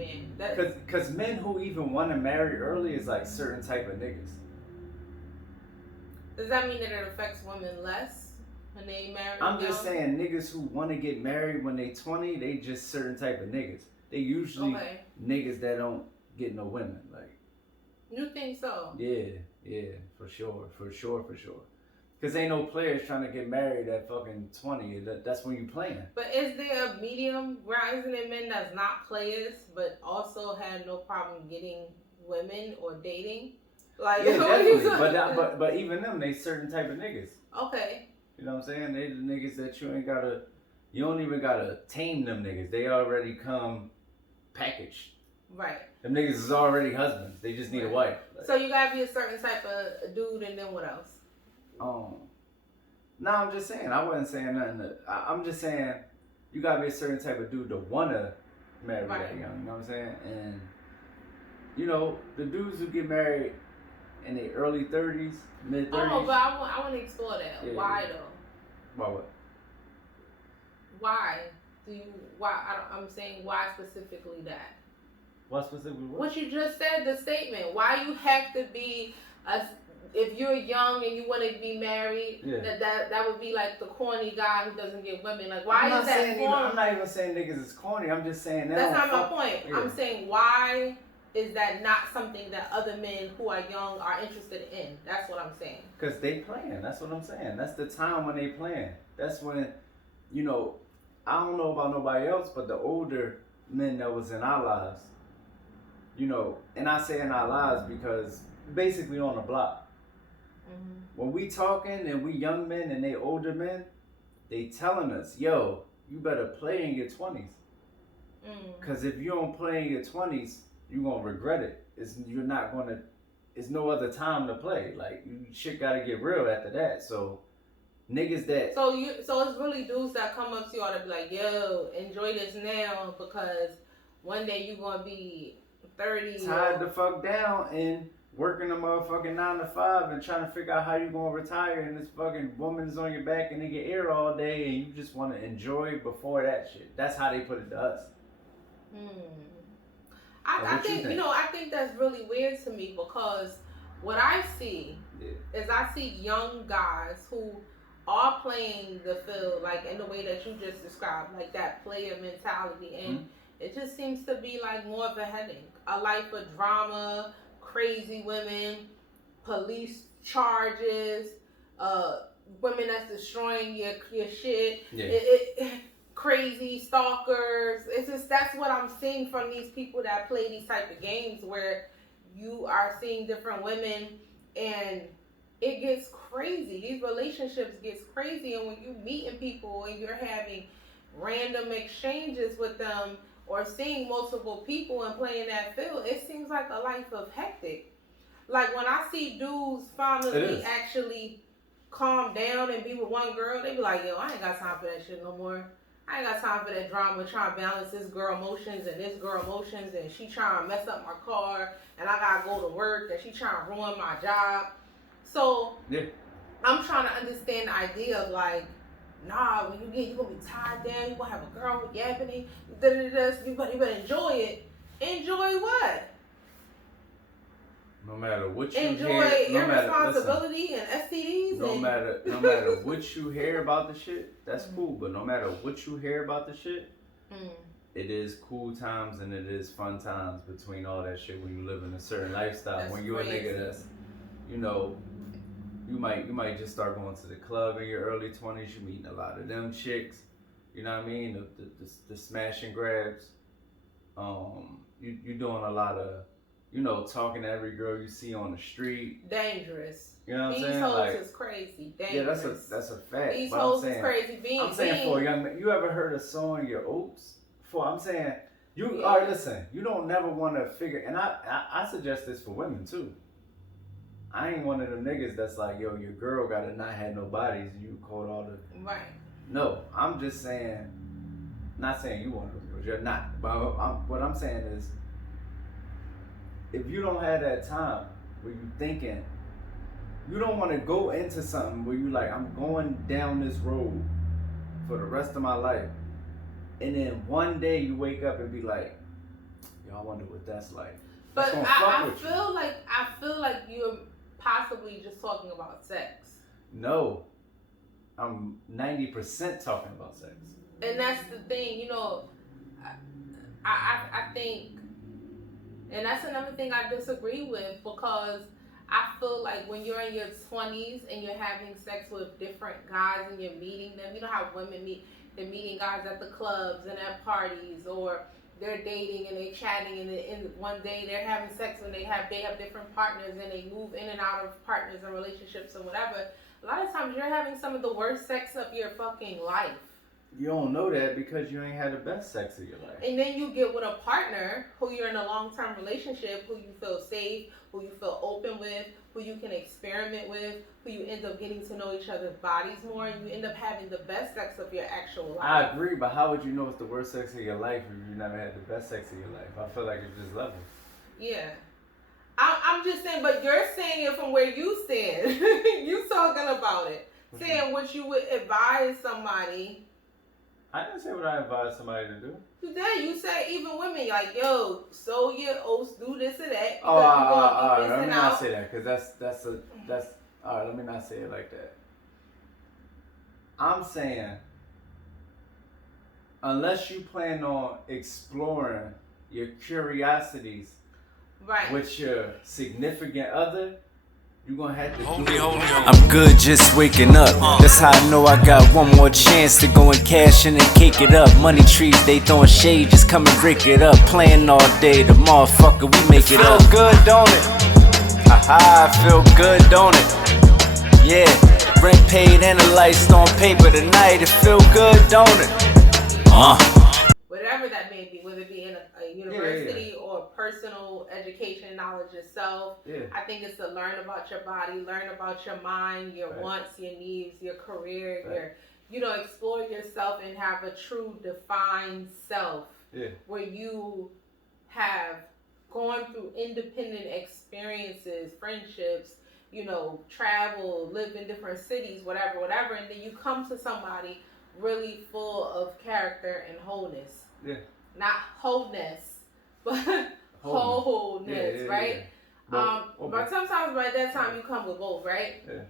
man. Cause men who even want to marry early is like certain type of niggas. Does that mean that it affects women less when they marry? I'm just saying niggas who want to get married when they 20, they just certain type of niggas. They usually niggas that don't get no women. Like, you think so? Yeah, for sure. Cause ain't no players trying to get married at fucking 20. That's when you playing. But is there a medium rising in men that's not players but also had no problem getting women or dating? Like, yeah, definitely. But even them, they certain type of niggas. Okay. You know what I'm saying? They the niggas that you don't even gotta tame them niggas. They already come packaged. Right. Them niggas is already husbands. They just need a wife. Like, so you gotta be a certain type of dude, and then what else? No, I'm just saying. I wasn't saying nothing. I'm just saying you gotta be a certain type of dude to wanna marry that young. You know what I'm saying? And you know the dudes who get married in their early 30s, mid 30s. Oh, but I want to explore that. Yeah, why though? Why what? Why do you? I'm saying why specifically that. What specifically? What you just said, the statement. Why you have to be if you're young and you want to be married, that would be like the corny guy who doesn't get women. Like, why is that corny? I'm not even saying niggas is corny. I'm just saying that's not my point. Yeah. I'm saying why is that not something that other men who are young are interested in? That's what I'm saying. Because they playing. That's what I'm saying. That's the time when they playing. That's when, you know, I don't know about nobody else, but the older men that was in our lives, you know, and I say in our lives because basically on the block. Mm-hmm. When we talking and we young men and they older men, they telling us, yo, you better play in your 20s. Because if you don't play in your 20s, you're going to regret it. It's no other time to play. Like, shit got to get real after that. So, niggas that... So it's really dudes that come up to you ought to be like, yo, enjoy this now because one day you're going to be 30. Tied the fuck down and working a motherfucking 9 to 5 and trying to figure out how you going to retire and this fucking woman's on your back and nigga ear all day and you just want to enjoy before that shit. That's how they put it to us. I think I think that's really weird to me because what I see is I see young guys who are playing the field like in the way that you just described, like that player mentality, and it just seems to be like more of a headache, a life of drama, crazy women, police charges, women that's destroying your shit. Yeah. Crazy stalkers. It's just that's what I'm seeing from these people that play these type of games where you are seeing different women and it gets crazy. These relationships gets crazy, and when you meeting people and you're having random exchanges with them or seeing multiple people and playing that field, it seems like a life of hectic. Like when I see dudes finally actually calm down and be with one girl, they be like, yo, I ain't got time for that shit no more. I ain't got time for that drama trying to balance this girl emotions and this girl emotions, and she trying to mess up my car and I gotta go to work and she trying to ruin my job. So I'm trying to understand the idea of like, nah, when you gonna be tied down, you gonna have a girl yapping, you better enjoy it. Enjoy what? No matter what you enjoy irresponsibility and STDs. No matter what you hear about the shit, that's cool. But no matter what you hear about the shit, it is cool times and it is fun times between all that shit when you live in a certain lifestyle. That's when you're a nigga that's, you know, you might just start going to the club in your early 20s. You meeting a lot of them chicks. You know what I mean? The smash and grabs. You doing a lot of, you know, talking to every girl you see on the street. Dangerous. You know what I'm saying? These hoes is crazy. Dangerous. Yeah, that's a fact. These hoes is crazy. I'm saying for a young man, you ever heard of sowing your oats? I'm saying, all right, listen, you don't never want to figure, and I suggest this for women too. I ain't one of them niggas that's like, yo, your girl gotta not have no bodies and you caught all the... Right. No, I'm just saying, not saying you one of those girls, you're not. But what I'm saying is, if you don't have that time where you thinking, you don't want to go into something where you like, I'm going down this road for the rest of my life. And then one day you wake up and be like, I wonder what that's like. But I feel like you're possibly just talking about sex. No, I'm 90% talking about sex. And that's the thing, I think, and that's another thing I disagree with, because I feel like when you're in your 20s and you're having sex with different guys and you're meeting them, you know how women meet, they're meeting guys at the clubs and at parties, or they're dating and they're chatting, and one day they're having sex when they have different partners, and they move in and out of partners and relationships or whatever. A lot of times you're having some of the worst sex of your fucking life. You don't know that because you ain't had the best sex of your life. And then you get with a partner who you're in a long-term relationship, who you feel safe, who you feel open with, who you can experiment with, who you end up getting to know each other's bodies more, and you end up having the best sex of your actual life. I agree, but how would you know it's the worst sex of your life if you never had the best sex of your life? I feel like it's just level. Yeah. I'm just saying, but you're saying it from where you stand. You talking about it. Saying what you would advise somebody. I didn't say what I advise somebody to do. You did. You said even women, like, yo, sow your oats, do this or that. Oh, all right. Let me not say that, because that's all right. Let me not say it like that. I'm saying, unless you plan on exploring your curiosities with your significant other, you're gonna have to do it. I'm good just waking up. That's how I know I got one more chance to go and cash in and cake it up. Money trees, they throwing shade, just come and break it up. Playing all day, the motherfucker, we make it up. Feel good, don't it? Aha, I feel good, don't it? Yeah, rent paid and the lights on paper tonight. It feel good, don't it? Whatever that may be, whether it be in a university or personal education, knowledge yourself. Yeah. I think it's to learn about your body, learn about your mind, your wants, your needs, your career, your, explore yourself and have a true defined self. Yeah. Where you have gone through independent experiences, friendships, travel, live in different cities, whatever, and then you come to somebody really full of character and wholeness. Yeah. Not wholeness, but wholeness, right? Yeah. But sometimes by that time you come with both, right? Yeah.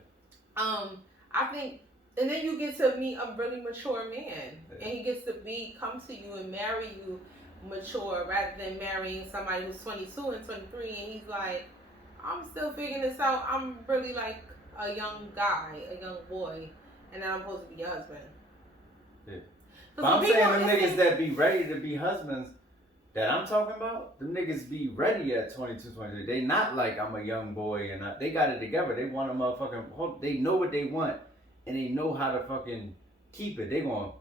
I think, and then you get to meet a really mature man, and he gets to come to you and marry you mature, rather than marrying somebody who's 22 and 23, and he's like, I'm still figuring this out. I'm really like a young guy, a young boy, and then I'm supposed to be your husband. Yeah. But I'm saying them niggas that be ready to be husbands that I'm talking about, them niggas be ready at 22, 23. They not like I'm a young boy and they got it together. They want a motherfucking, they know what they want and they know how to fucking keep it. They gonna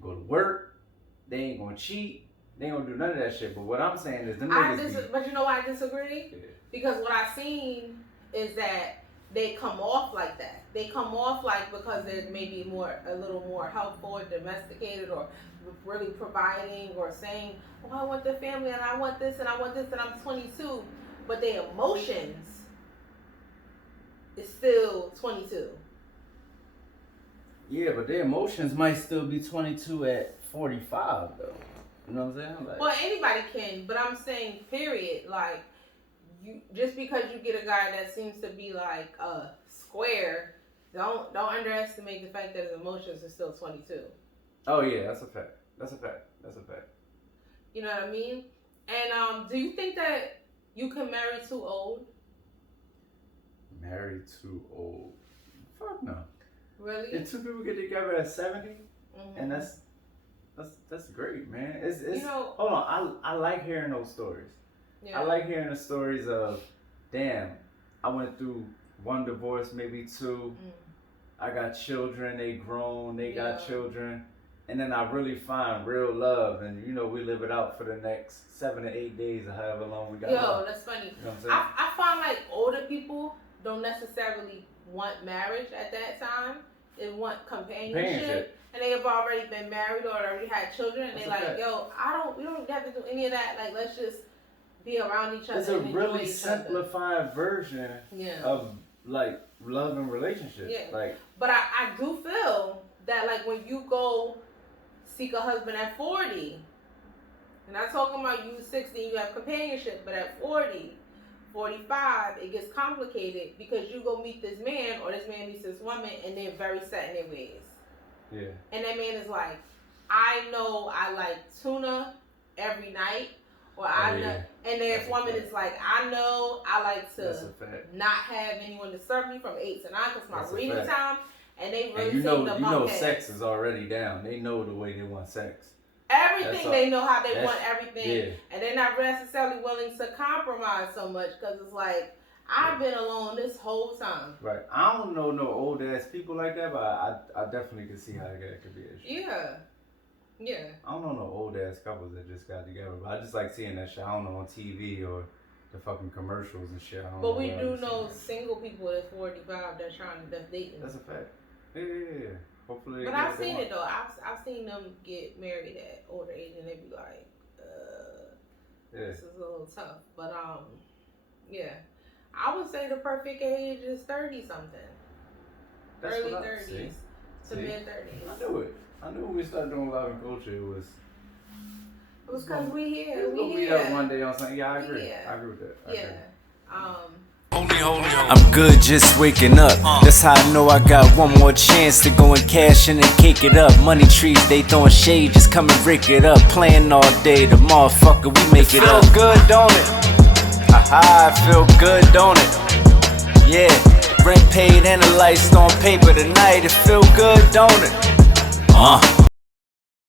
go to work. They ain't gonna cheat. They ain't gonna do none of that shit. But what I'm saying is them niggas but you know why I disagree? Yeah. Because what I've seen is that they come off like that. They come off like, because they're maybe a little more helpful or domesticated or really providing or saying, oh, I want the family and I want this and I want this and I'm 22. But their emotions is still 22. Yeah, but their emotions might still be 22 at 45 though. You know what I'm saying? Like, well, anybody can, but I'm saying period. Like, you just because you get a guy that seems to be like a square, don't underestimate the fact that his emotions are still 22. Oh yeah, that's a fact. You know what I mean? And do you think that you can marry too old? Marry too old? Fuck no. Really? If two people get together at 70, and that's great, man. It's hold on. I like hearing those stories. Yeah. I like hearing the stories of, damn, I went through one divorce, maybe two. I got children, they grown, they got children. And then I really find real love, and we live it out for the next 7 to 8 days or however long we got. Yo, that's funny. You know what I'm saying? I find like older people don't necessarily want marriage at that time. They want companionship. And they have already been married or already had children, and they like, yo, we don't have to do any of that. Like, let's just be around each other. It's a really simplified version of like love and relationship. Yeah. Like, but I do feel that like when you go seek a husband at 40, And I'm talking about you 60, you have companionship, but at 40, 45, it gets complicated because you go meet this man or this man meets this woman and they're very set in their ways. Yeah. And that man is like, I know I like tuna every night, or I know, and this woman is like, I know I like to not have anyone disturb me from 8 to 9 because my reading time, and they really and you know sex is already down. They know the way they want sex. Everything they know how they want everything, and they're not necessarily willing to compromise so much because it's like I've been alone this whole time. Right. I don't know no old ass people like that, but I definitely can see how that could be an issue. Yeah. Yeah. I don't know no old ass couples that just got together, but I just like seeing that shit. I don't know on TV or the fucking commercials and shit. But we do know single people that's 45 that's dating. That's a fact. Yeah. Hopefully. But I've seen it though. I've seen them get married at older age and they be like, this is a little tough. But yeah, I would say the perfect age is 30 something. Early 30s to mid 30s. I knew when we started doing Love and Culture, it was because we here. We meet up one day on something. Yeah, I agree. I agree with that. I'm good just waking up. That's how I know I got one more chance to go and cash in and cake it up. Money trees, they throwing shade, just come and break it up. Playing all day, the motherfucker, we make it up. Feel good, don't it? Aha, I feel good, don't it? Yeah, rent paid and the lights on paper tonight. It feel good, don't it?